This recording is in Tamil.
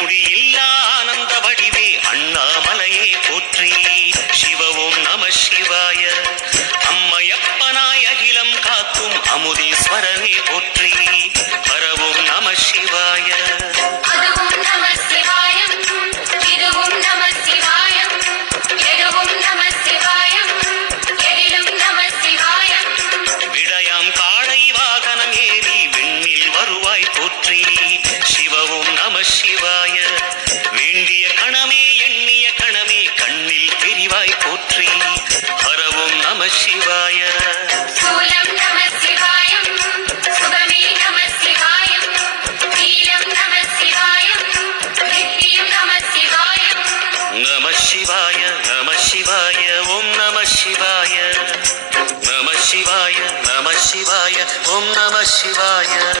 முடியில்லா ஆனந்த வடிவே அண்ணாமலையே போற்றி. சிவ ஓம் நம சிவாய. அம்மையப்பனாய் அகிலம் காக்கும் அமுதீஸ்வரனே போற்றி. ஹர ஓம் நம சிவாய. விடயாம் காளை வாகனம் ஏறி விண்ணில் வருவாய் போற்றி. சிவ ஓம் நம சிவாய. வேண்டிய கணமே எண்ணிய கணமே கண்ணில் தெரிவாய் போற்றி. ஹர ஓம் நம சிவாய. நம சிவாய நம சிவாய ஓம் நம சிவாய. நம சிவாய நம சிவாய ஓம் நம சிவாய.